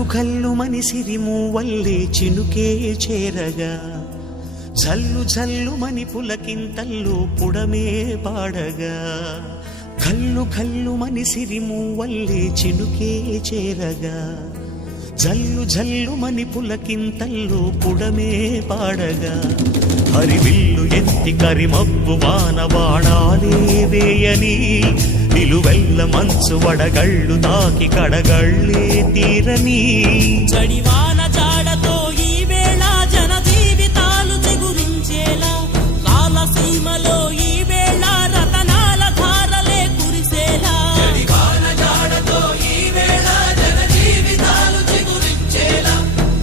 ఘల్లు ఘల్లు మని సిరిమూవల్లే చినుకే చేరగా జల్లు జల్లు మని పులకింతల్లు పుడమే పాడగా ఘల్లు ఘల్లు మని సిరిమూవల్లే చినుకే చేరగా జల్లు జల్లు మని పులకింతల్లు పుడమే పాడగా హరివిల్లు ఎత్తి కరిమబ్బు వానవాడాలే వేయని నిలువెల్ల మంచు వడగళ్ళు తాకి కడగళ్ళే తీరని చడివా